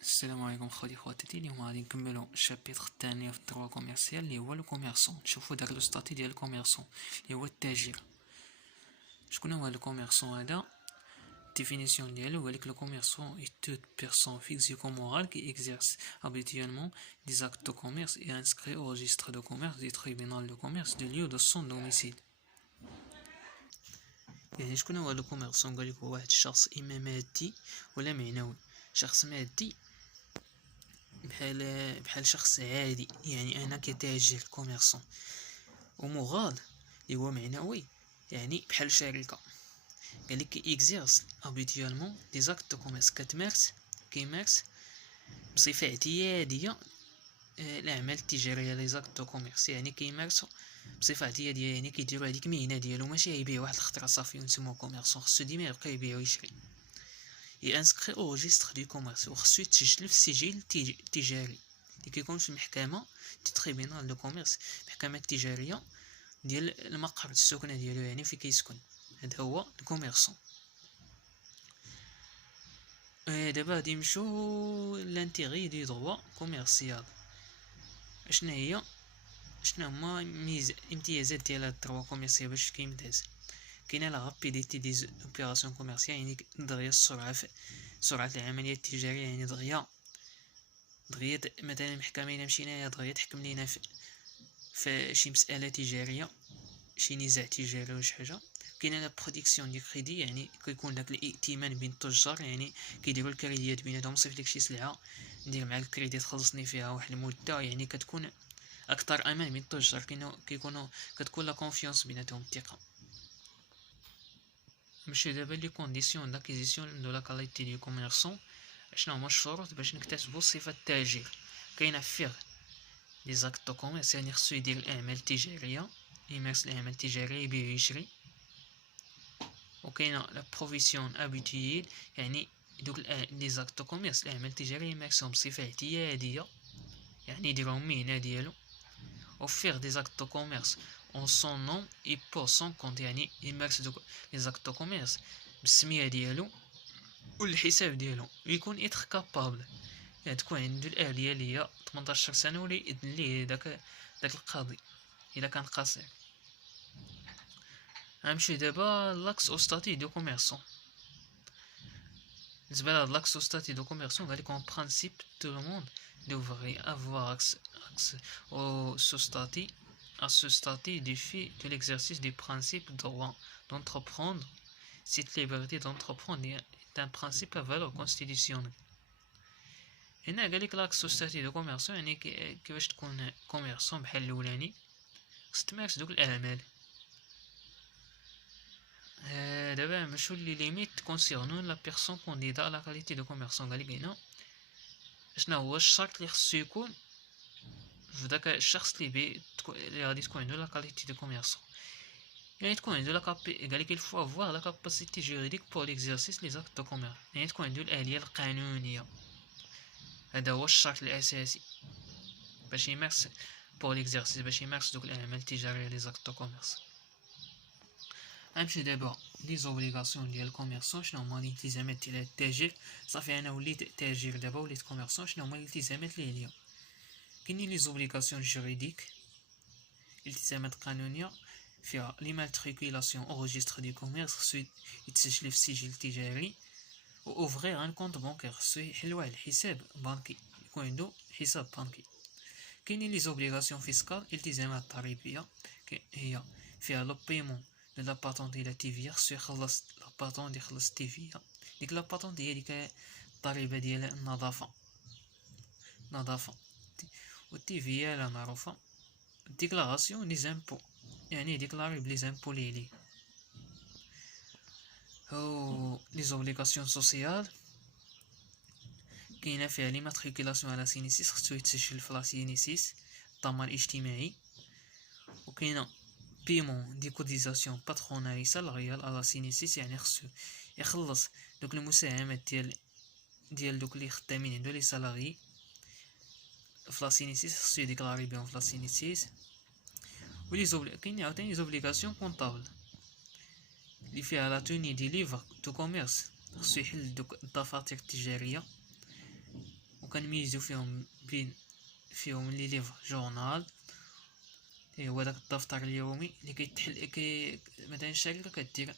السلام عليكم خوتي خواتاتي. اليوم غادي نكملو الشابيتر الثاني في الدروا كوميرسيال اللي هو لو كوميرسون. نشوفو داك لو ستاتي ديال الكوميرسون اللي هو التاجر. شكون هو الكوميرسون هذا؟ ديفينيسيون ديالو هو لو كوميرسون اي توت بيرسون فيزيكو مورال كي اكزيرس habituellement des actes de commerce et inscrit au registre de commerce du tribunal de commerce du lieu de son domicile. يعني شكون هو لو كوميرسون؟ قالك هو واحد الشخص اما مادي ولا معنوي. شخص مادي بحال شخص عادي، يعني انا كتاجر كوميرسون. ومغال اللي هو معنوي، يعني بحال شركه. قالك كي اكزيرس habituellement des actes de commerce، كيمارس بصفه اعتياديه الاعمال التجاريه لي زاكت دو كوميرس، يعني كيمارسوا بصفه اعتياديه، يعني كيديروا هذيك المهنه ديالو، ماشي يبيع واحد الخطره صافي ونسموه كوميرسون. خصو ديما يبقى يبيع ويشري. انسكري او ريجستر دو كوميرس، وخصو يتسجل في السجل التجاري اللي كيكون في المحكمه دي تريبينال دو كوميرس، المحكمه التجاريه ديال المقر السكنه ديالو، يعني فين كيسكن. هذا هو الكوميرسون. دابا غادي نمشيو لانتيغي دي دروا كوميرسيال. شنو هما الامتيازات ديال هاد الدروا كوميرسيال باش كيمتاز؟ كاينه لا رابيديتي دي اوبيراسيون كوميرسيال، يعني دغيا سرعه العمليات التجاريه، يعني دغيا مثلا المحكمه الا مشينا دغيا تحكم لينا في شي مساله تجاريه، شي نزاع تجاري ولا شي حاجه. كاينه لا برودكسيون دي كريدي، يعني كيكون داك الائتمان بين التجار، يعني كيديروا الكريديات بيناتهم. نصيفط لك شي سلعه، ندير معاك الكريدي تخلصني فيها واحد المده، يعني كتكون اكثر امان بين التجار. كتكون لا كونفيونس بيناتهم، الثقه. نمشيو دابا لي كونديسيون داكيزيسيون دو لا كاليتي دو كوميرسون. شنو هما الشروط باش نكتسبوا صفه التاجر؟ كاينه فيغ لي زاكت دو كوميرس، يعني خصو يدير الاعمال التجاريه، يمارس الاعمال التجاريه، يبيع ويشري. وكاينه لا بروفيسيون ابيتييل، يعني دوك لي زاكت دو كوميرس، الاعمال التجاريه يمارسهم بصفه اعتياديه، يعني يديرهم مهنه ديالو. وفيغ دي زاكت دو كوميرس اون سون نوم اي بور سون كونت، يعني يمارس دوك لي زاكت دو كوميرس بالسميه ديالو والحساب ديالو. ويكون اتر كابابل، يعني تكون عنده الاهليه اللي هي 18 سنه، ولا يأذن ليه داك القاضي الا كان قاصر. غنمشيو دابا لاكس او ستاتي دو كوميرسون. بالنسبه لهاد لاكس او ستاتي دو كوميرسون، قالك اون برانسيب تو لو موند devrait avoir accès au statut, à ce statut du fait de l'exercice du principe droit d'entreprendre. Cette liberté d'entreprendre est un principe à valeur constitutionnelle. هنا قالك لاكس او ستاتي دو كوميرسون، يعني كيفاش تكون كوميرسون بحال الاولاني، خص تمارس دوك الاعمال. دابا نمشيو لي ليميت كونسيرنون لا بيرسون كونديدا لا كاليتي دو كوميرسون. قالك هنا شنو هو الشرط اللي خصو يكون في داك الشخص اللي غادي تكون عنده لا كاليتي دو كوميرسون. يعني تكون عنده قالك il faut avoir la capacité juridique pour l'exercice les actes de commerce، يعني تكون عنده الآلية القانونية. هذا هو الشرط الأساسي باش يمارس pour l'exercice، باش يمارس دوك الأعمال التجارية les actes de commerce. غنمشي دابا لي زوبليغاسيون ديال الكوميرسون. شنو هما الالتزامات ديال التاجر؟ صافي انا وليت تاجر دابا، وليت كوميرسون. شنو هما الالتزامات اللي عليا؟ كاينين لي زوبليغاسيون جوريديك، التزامات قانونيه فيها ليماتريكولاسيون او ريجستر دو كوميرس، خصو يتسجل في السجل التجاري. و اوفغير ان كونط بانكير، خصو يحل واحد الحساب بنكي، يكون عنده حساب بنكي. كاينين لي زوبليغاسيون فيسكال، التزامات ضريبيه، هي فيها لو بيمون دو لا باتونت الى تيفيا، خصو يخلص لا باتونت، يخلص تيفيا. ديك لا باتونت هي ديك الضريبه ديال النظافه، والتيفيا لا معروفه. ديكلاراسيون لي زامبو، يعني ديكلاري بلي زامبو لي او لي زوبليغاسيون سوسيال. كاينه فيها ليماتريكولاسيون على سينيسيس، خصو يتسجل في لا سينيسيس، الضمان الاجتماعي. وكاينه بيمون دي كوتيزاسيون باترونالي سالاريال على سينيسيس، يعني خصو يخلص دوك المساهمات ديال دوك اللي خدامين عندو لي سالاري في لا سينيسيس، خصو يديكلاري بهم في لا سينيسيس. كاين عاوتاني زوبليغاسيون كونطابل اللي فيها لا توني دي ليفر دو كوميرس، خصو يحل دوك الدفاتر التجاريه. وكنميزو فيهم لي ليفر جورنال، هو داك الدفتر اليومي اللي كيتحل مثلا الشركه كدير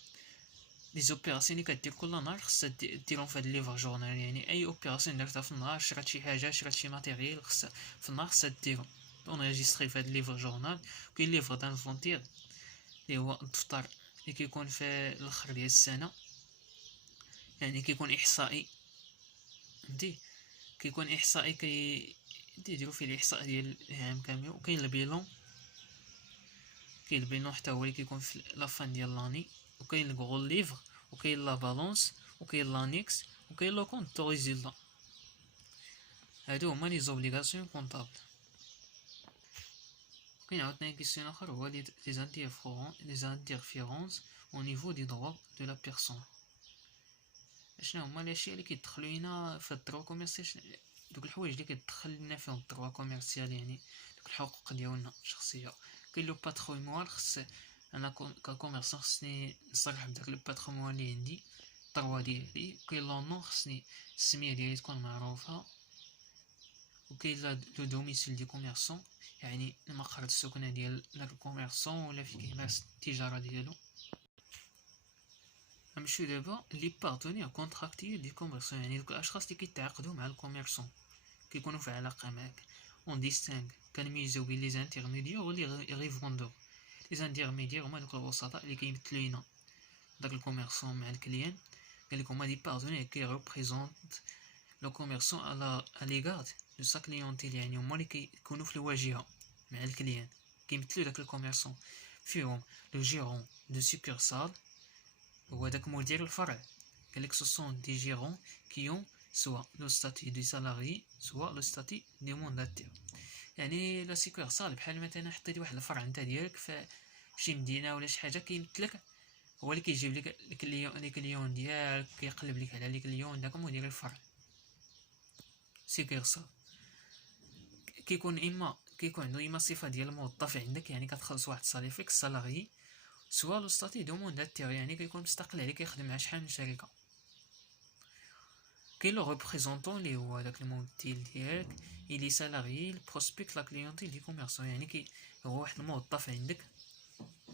لي زوبيراسيون اللي كدير كل نهار خصها ديرهم في هاد الليفر جورنال. يعني اي اوبيراسيون درتها في النهار، شرات شي حاجه، شرات شي ماتيريال، خصها في النهار خصها ديرهم اونجيستري في هاد الليفر جورنال. وكاين ليفر دانفونتير اللي هو الدفتر اللي كيكون في الاخر ديال السنه، يعني كيكون احصائي، فهمتي، كيكون احصائي كيديروا فيه الاحصاء ديال العام كامل. وكاين البيلون، كاين البيلون حتى هو اللي كيكون في لافان ديال لاني. وكاين الغول ليفر، وكاين لا بالونس، وكاين لانيكس، وكاين لو كونط دو ريزولطا. هادو هما لي زوبليغاسيون كونطابل. كاين عاوتاني كيسيون اخر هو لي زانتيرفيرونس او نيفو دي دروا دو لا بيرسون. شنو هما الاشياء اللي كيدخلوا لينا في الدروا كوميرسيال، دوك الحوايج اللي كيدخل لنا فيهم الدروا كوميرسيال، يعني دوك الحقوق ديالنا الشخصيه. كاين لو باتريمون، خص انا ككوميرسون خصني نصرح بداك لو باتريمون اللي عندي، الدروا ديالي. كاين لو نون، خصني السميه ديالي تكون معروفه. وكاين لو دوميسيل دي كوميرسون، يعني المقر السكنه ديال داك الكوميرسون ولا فين كيمارس التجاره ديالو. نمشيو دابا لي بارتنير كونتراكتيي دي كوميرسون، يعني دوك الاشخاص اللي كيتعاقدوا مع الكوميرسون كيكونوا في علاقه معاك. اون ديستانغ، كنميزو بين لي زانتيرميديير و لي ريفوندور. لي زانتيرميديير هما دوك الوسطاء اللي كيمثلوا لينا داك الكوميرسون مع الكليان. قال لك هما دي بارتنير كي ريبريزونط لو كوميرسون على ليغارد دو سا كليونتيل، يعني هما اللي كيكونوا في الواجهه مع الكليان، كيمثلوا داك الكوميرسون. فيهم لو جيرون دو سوكورسال، هو داك مدير الفرع. قالك سو سون دي جيرون كيون سوا لو ستاتي دي سالاري سوا لو ستاتي دي مونداتير. يعني لا سيكورسال بحال مثلا حطيتي واحد الفرع نتا ديالك في شي مدينه ولا شي حاجه، كيمثلك، هو اللي كيجيب لك لي كليون ديالك، كيقلب لك على لي كليون، داك مدير الفرع سيكورسال. كيكون عنده اما صفه ديال الموظف عندك، يعني كتخلص واحد الصالير فيكس سالاري، سوا لو ستاتي دو مونداتير، يعني كيكون مستقل عليك، كيخدم مع شحال من شركه. كاين لو ريبريزونطون اللي هو داك الممثل ديالك، الي سالاري البروسبيكت لا كليونتيل دي كوميرسون، يعني هو واحد الموظف عندك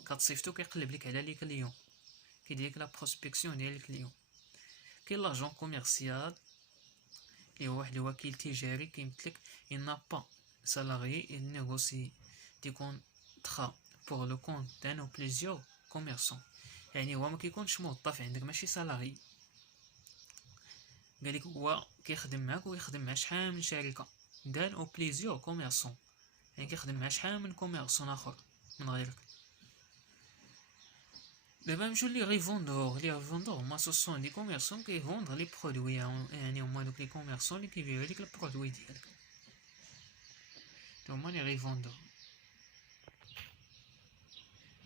كتصيفطو كيقلب لك على لي كليون، كيدير لك لا بروسبكسيون ديال الكليون. كاين لاجون كوميرسيال اللي هو واحد الوكيل تجاري كيمثلك، il n'a pas salarié, il négocie des contrats pour le compte d'un ou plusieurs commerçants. يعني هو ما كيكونش موظف عندك، ماشي سالاري. قالك هو كيخدم معاك ويخدم مع شحال من شركه، دان او بليزيور كوميرسون، يعني كيخدم مع شحال من كوميرسون اخر من غيرك. دابا نمشيو لي ريفوندور هما سوسون دي كوميرسون كيفوندر لي برودوي، يعني هما دوك لي كوميرسون اللي كيبيعو ليك البرودوي ديالك، هما لي ريفوندور.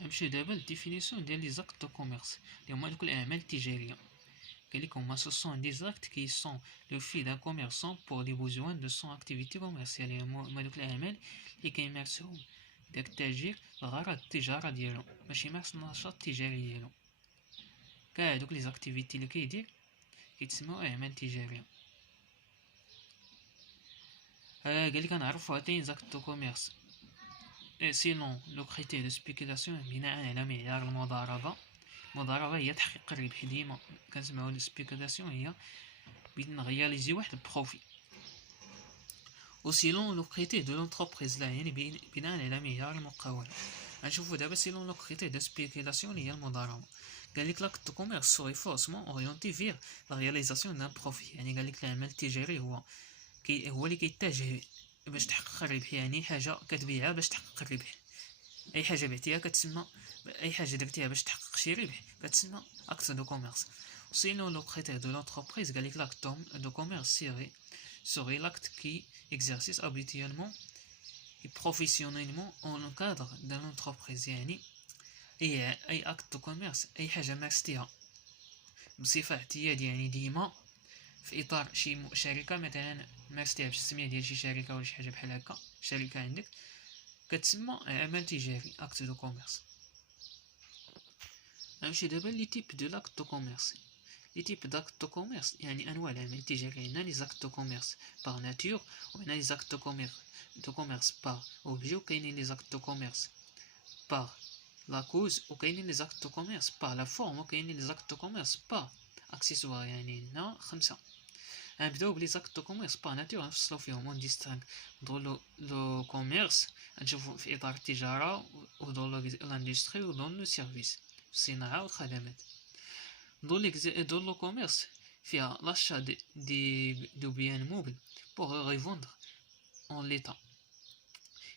نمشيو دابا للديفينيسيون ديال لي زاكت دو كوميرس اللي هما دوك الاعمال التجاريه. قالك هما ce sont des actes qui sont le fait d'un commerçant pour les besoins de son activité commerciale. هما دوك الاعمال اللي كيمارسهم داك التاجر لغرض التجاره ديالو، باش يمارس النشاط التجاري ديالو. كاع دوك لي زاكتيفيتي اللي كيدير كيتسموا اعمال تجاريه. قالك نعرفوا عطين زاكت دو كوميرس سيلون لو كريتير دو سبيكولاسيون، بناء على معيار المضاربه. المضاربه هي تحقيق الربح، ديما كنسمعوا السبيكولاسيون هي بين نغياليزي واحد البروفي. و سيلون لو كريتير دو لونتربريز، لا يعني بناء على معيار المقاوله. غنشوفوا دابا سيلون لو كريتير دو سبيكولاسيون هي المضاربه. قالك لاكت دو كوميرس سوري فورسمون اورينتي فير لا رياليزاسيون دان بروفي، يعني قالك العمل التجاري هو اللي كيتجه باش تحقق الربح، يعني حاجه كتبيعها باش تحقق الربح. اي حاجه بعتيها كتسمى، اي حاجه درتيها باش تحقق شي ربح كتسمى اكت دو كوميرس. Sinon, le critère de l'entreprise, l'acte de commerce serait l'acte qui exerce habituellement et professionnellement en le cadre de l'entreprise. يعني أي acte de commerce، أي حاجة مارستيها بصفة اعتيادية، يعني ديما في إطار شي شركة، مثلا مارستيها بالسمية ديال شي شركة ولا شي حاجة بحال هكا، شركة عندك كتسمى عمل تجاري acte de commerce. غنمشي دابا لي تيب دو l'acte de commerce. لي تيب داكت دو كوميرس يعني انواع العمل التجاري. عندنا لي زاكت دو كوميرس باغ ناتور، وعندنا لي زاكت دو كوميرس باغ اوبجي، وكاينين لي زاكت دو كوميرس باغ لا كوز، وكاينين لي زاكت دو كوميرس باغ لا فورم، وكاينين لي زاكت دو كوميرس باغ اكسسوار. يعني عندنا 5. غنبداو بلي زاكت دو كوميرس باغ ناتور، غنفصلو فيهم ونديستانغ دون لو كوميرس نشوفو في اطار التجاره، ودون لاندستري، ودون لو سيرفيس الصناعه والخدمات. دون لو كوميرس فيها لاشا دو بيان موبل بوغ ريفوندر اون ليطا،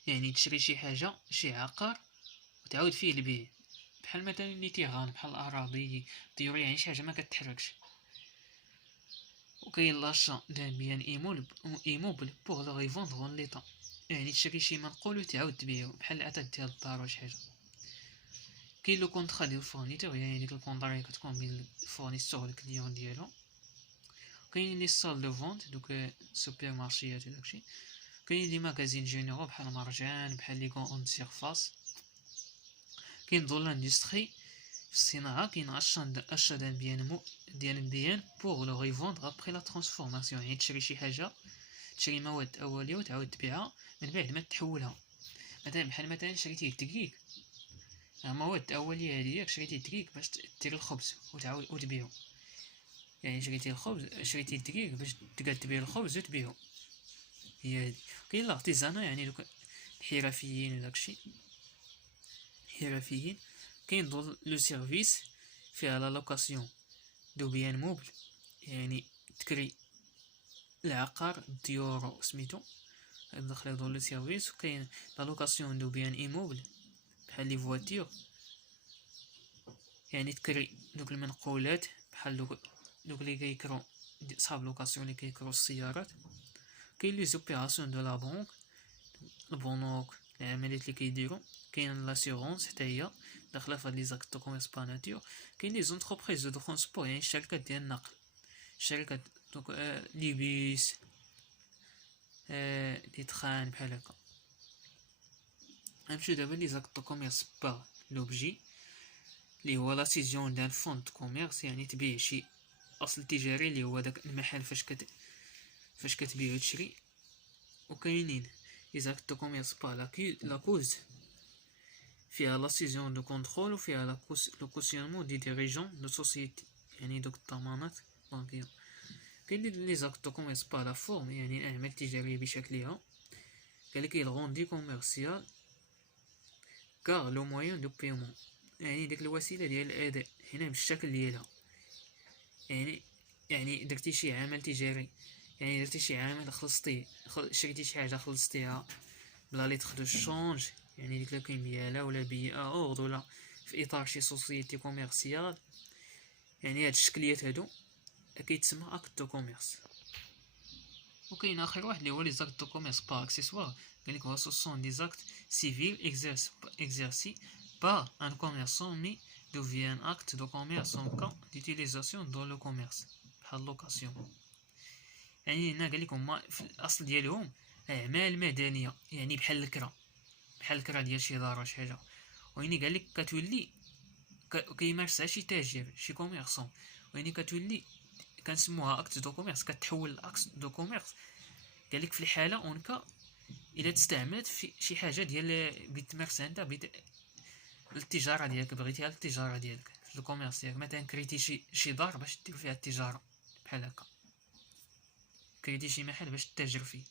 يعني تشري شي حاجه، شي عقار وتعاود فيه البيع، بحال مثلا لي تيغان، بحال الاراضي، الطيور، يعني شي حاجه ما كتحركش. وكاين لاشا دان بيان ايموبل بوغ لو ريفوندر اون ليطا، يعني تشري شي منقول وتعاود تبيعو، بحال الاثاث ديال الدار ولا شي حاجه. كاين لو كونطرا ديال الفورنيتور، يعني ديك الكونطرا اللي كتكون بين الفورنيسور والكليون ديالو. كاين لي سال دو فونت، دوك سوبر مارشيات وداكشي. كاين لي ماغازين جينيرو بحال مرجان، بحال لي غون سيرفاس. كاين دون لاندستري في الصناعه، كاين اشا ديال بيان بوغ لو ريفوندر ابري لا ترانسفورماسيون، يعني تشري شي حاجه، تشري مواد اوليه وتعاود تبيعها من بعد ما تحولها. مثلا بحال مثلا شريتي الدقيق، مواد اوليه هذه شريتي الدقيق باش دير الخبز وتعاود وتبيعو، يعني شريتي الدقيق باش تقاد تبيع الخبز وتبيعو، هي هادي. كاين الارتيزانا، يعني دوك الحرفيين وداكشي، حرفيين. كاين لو سيرفيس فيها لا لوكاسيون دو بيان موبل، يعني تكري العقار، الديور سميتو، داخله دون لو سيرفيس. وكاين لا لوكاسيون دو بيان ايموبل بحال لي فواتور، يعني تكري دوك المنقولات، بحال دوك اللي كيكرو صحاب لوكاسيون اللي كيكرو السيارات. كاين لي زوبيراسيون دو لا بنك، البنوك، العمليات اللي كيديروا. كاين لاسيغونس حتى هي داخله في هاد لي زاكت دو كوميرس با ناتور. كاين لي زونتربريز دو ترونسبور، يعني الشركات ديال النقل، الشركات دوك لي بيس، لي تران بحال هكا. غنمشيو دابا لي زاكت دو كوميرس با لوبجي، اللي هو لا سيزيون دان فون دو كوميرس، يعني تبيع شي اصل تجاري اللي هو داك المحل فاش كتبيع وتشري. وكاينين لي زاكت دو كوميرس با لا كوز، فيها لا سيزيون دو كونترول، وفيها لو كوسيونمون دي ديريجون دو سوسيتي، يعني دوك الضمانات بانكية. كاين لي زاكت دو كوميرس با لا فورم، يعني الاعمال التجاريه بشكلها. كذلك الغوندي كوميرسيال كار لو موين دو بيمون، يعني ديك الوسيله ديال الاداء هنا بالشكل ديالها. يعني درتي شي عمل تجاري، يعني درتي شي عمل خلصتيه، شريتي شي حاجه خلصتيها بلا لي دو شونج، يعني ديك القيم ديالها، ولا بيئه اوغد، ولا في اطار شي سوسيتي كوميرسيال، يعني هاد الشكليات هادو كيتسمى اكت دو كوميرس. وكاين اخر واحد اللي هو لي زاكت دو كوميرس با اكسيسوار، قالك هو سون دي زاكت سيفيل exercés par un commerçant mais deviennent acte de commerce en cas d'utilisation dans le commerce بحال لوكاسيون. يعني هنا قالك هما في الاصل ديالهم اعمال مدنيه، يعني بحال الكرا ديال شي دار ولا شي حاجه، ويني قالك كتولي كيمارسها شي تاجر، شي كوميرسون، ويني كتولي كنسموها اكت دو كوميرس، كتحول لاكت دو كوميرس. قالك في الحاله اونكا الا تستعملت في شي حاجه ديال بتمارسها انت التجاره ديالك، بغيتيها التجاره ديالك في الكوميرس ديالك. مثلا كريتي شي دار باش دير فيها التجاره، بحال هكا كريتي شي محل باش تتاجر فيه.